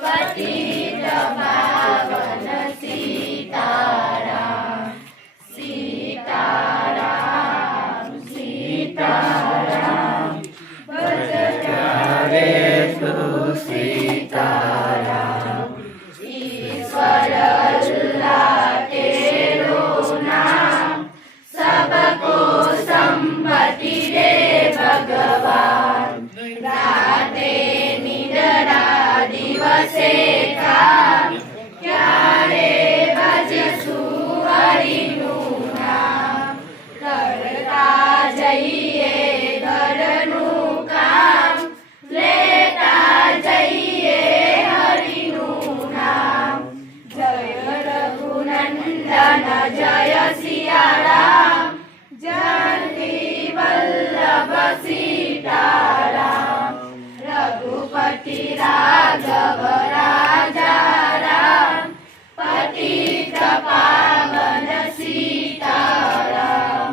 पतित पावन सीताराम सीताराम सीताराम भजतारे तू सीताराम ईश्वर अल्लाह तेरो नाम सबको संपत्ति दे भगवान राते निद्रा दिवसे काम क्यारे भजसु हरिનું નામ કરતા જઈએ ઘરનું કામ લેતા જઈએ હરિનું નામ જય રઘુનંદન જય સિયારામ जानकी वल्लभ सीताराम रघुपति राघव राजा राम पतित पावन सीताराम।